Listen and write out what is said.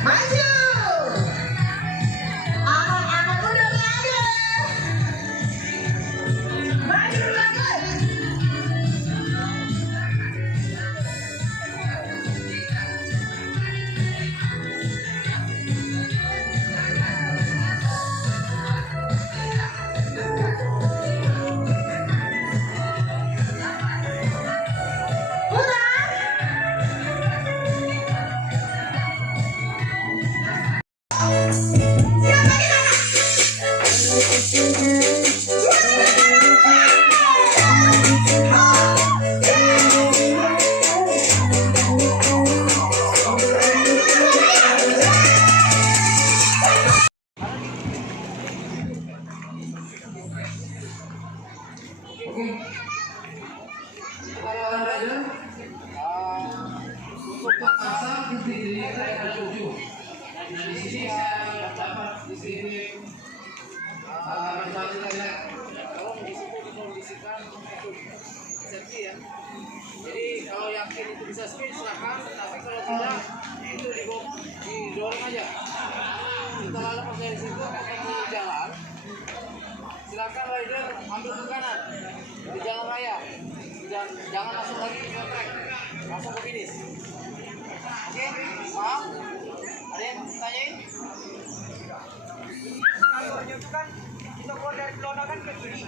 Maju. Anak-anak muda lagi. Maju lagi. Untuk pasang di ada 7. Nah di sini saya dapat di sini kalau di situ dikondisikan safety ya. Jadi kalau yakin itu bisa speed silakan, tapi kalau tidak itu didorong aja. Setelah lepas dari situ mau jalan, silakan rider ambil ke kanan di jalan raya dan jangan langsung lagi nyetrek, langsung ke finish. Oke, paham? Ada yang tanyain? Kalau itu kan kita keluar dari pelontakan ke kiri.